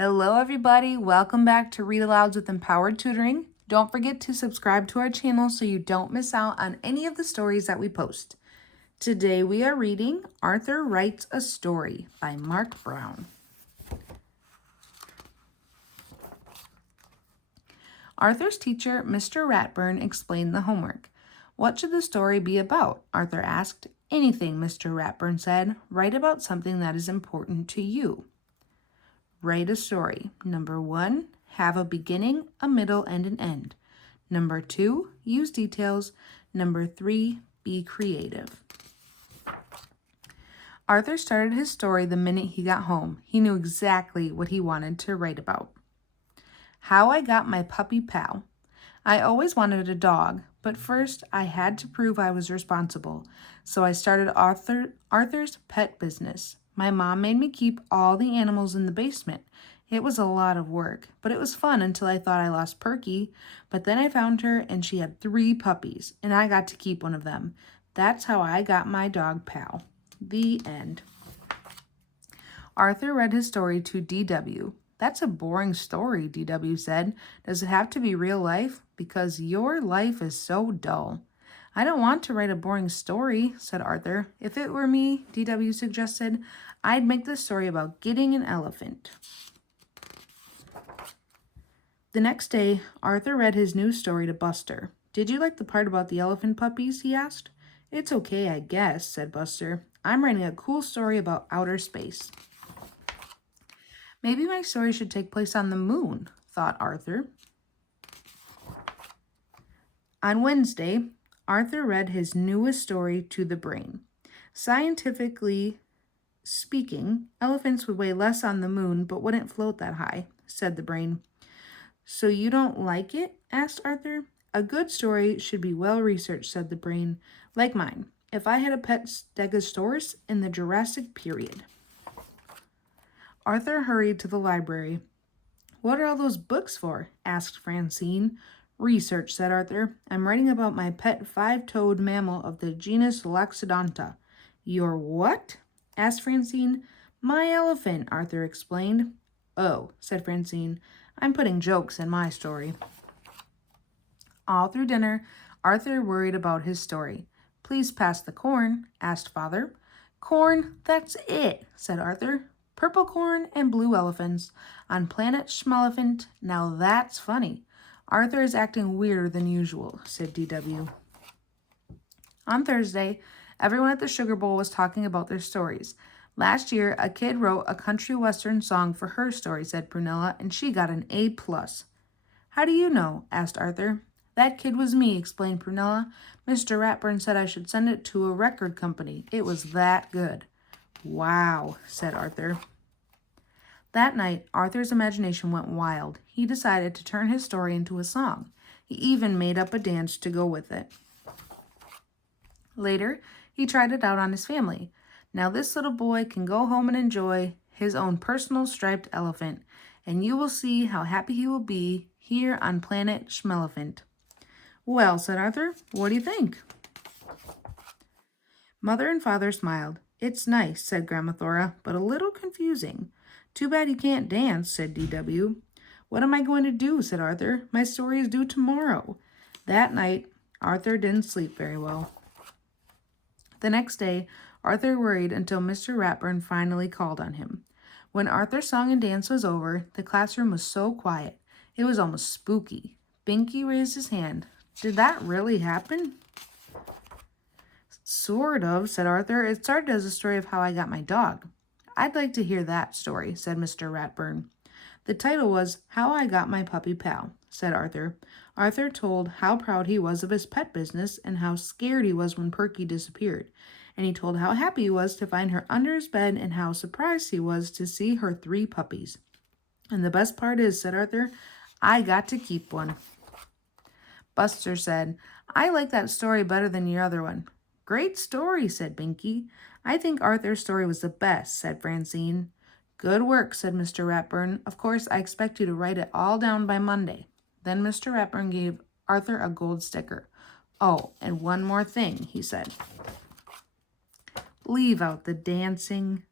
Hello everybody, welcome back to Read Alouds with Empowered Tutoring. Don't forget to subscribe to our channel so you don't miss out on any of the stories that we post. Today we are reading Arthur Writes a Story by Marc Brown. Arthur's teacher, Mr. Ratburn, explained the homework. What should the story be about? Arthur asked. Anything, Mr. Ratburn said. Write about something that is important to you. Write a story. Number 1, have a beginning, a middle, and an end. Number 2, use details. Number 3, be creative. Arthur started his story the minute he got home. He knew exactly what he wanted to write about. How I got my puppy pal. I always wanted a dog, but first I had to prove I was responsible, so I started Arthur's pet business. My mom made me keep all the animals in the basement. It was a lot of work, but it was fun until I thought I lost Perky, but then I found her and she had 3 puppies, and I got to keep one of them. That's how I got my dog pal. The end. Arthur read his story to DW. That's a boring story, DW said. Does it have to be real life? Because your life is so dull. I don't want to write a boring story, said Arthur. If it were me, DW suggested, I'd make the story about getting an elephant. The next day, Arthur read his new story to Buster. Did you like the part about the elephant puppies? He asked. It's okay, I guess, said Buster. I'm writing a cool story about outer space. Maybe my story should take place on the moon, thought Arthur. On Wednesday, Arthur read his newest story to the brain. Scientifically speaking, elephants would weigh less on the moon but wouldn't float that high, said the brain. So you don't like it? Asked Arthur. A good story should be well researched, said the brain, like mine. If I had a pet stegosaurus in the Jurassic period. Arthur hurried to the library. What are all those books for? Asked Francine. Research, said Arthur. I'm writing about my pet 5-toed mammal of the genus Loxodonta. Your what? Asked Francine. My elephant, Arthur explained. Oh, said Francine. I'm putting jokes in my story. All through dinner, Arthur worried about his story. Please pass the corn, asked Father. Corn, that's it, said Arthur. Purple corn and blue elephants on planet Schmelephant. Now that's funny. Arthur is acting weirder than usual, said DW. On Thursday, everyone at the Sugar Bowl was talking about their stories. Last year, a kid wrote a country western song for her story, said Prunella, and she got an A+. How do you know? Asked Arthur. That kid was me, explained Prunella. Mr. Ratburn said I should send it to a record company. It was that good. Wow, said Arthur. That night, Arthur's imagination went wild. He decided to turn his story into a song. He even made up a dance to go with it. Later, he tried it out on his family. Now this little boy can go home and enjoy his own personal striped elephant, and you will see how happy he will be here on planet Schmelephant. Well, said Arthur, what do you think? Mother and Father smiled. It's nice, said Grandma Thora, but a little confusing. Too bad you can't dance, said DW. What am I going to do, said Arthur. My story is due tomorrow. That night, Arthur didn't sleep very well. The next day, Arthur worried until Mr. Ratburn finally called on him. When Arthur's song and dance was over, the classroom was so quiet. It was almost spooky. Binky raised his hand. Did that really happen? Sort of, said Arthur. It started as a story of how I got my dog. I'd like to hear that story, said Mr. Ratburn. The title was How I Got My Puppy Pal, said Arthur. Arthur told how proud he was of his pet business and how scared he was when Perky disappeared. And he told how happy he was to find her under his bed and how surprised he was to see her 3 puppies. And the best part is, said Arthur, I got to keep one. Buster said, I like that story better than your other one. Great story, said Binky. I think Arthur's story was the best, said Francine. Good work, said Mr. Ratburn. Of course, I expect you to write it all down by Monday. Then Mr. Ratburn gave Arthur a gold sticker. Oh, and one more thing, he said. Leave out the dancing.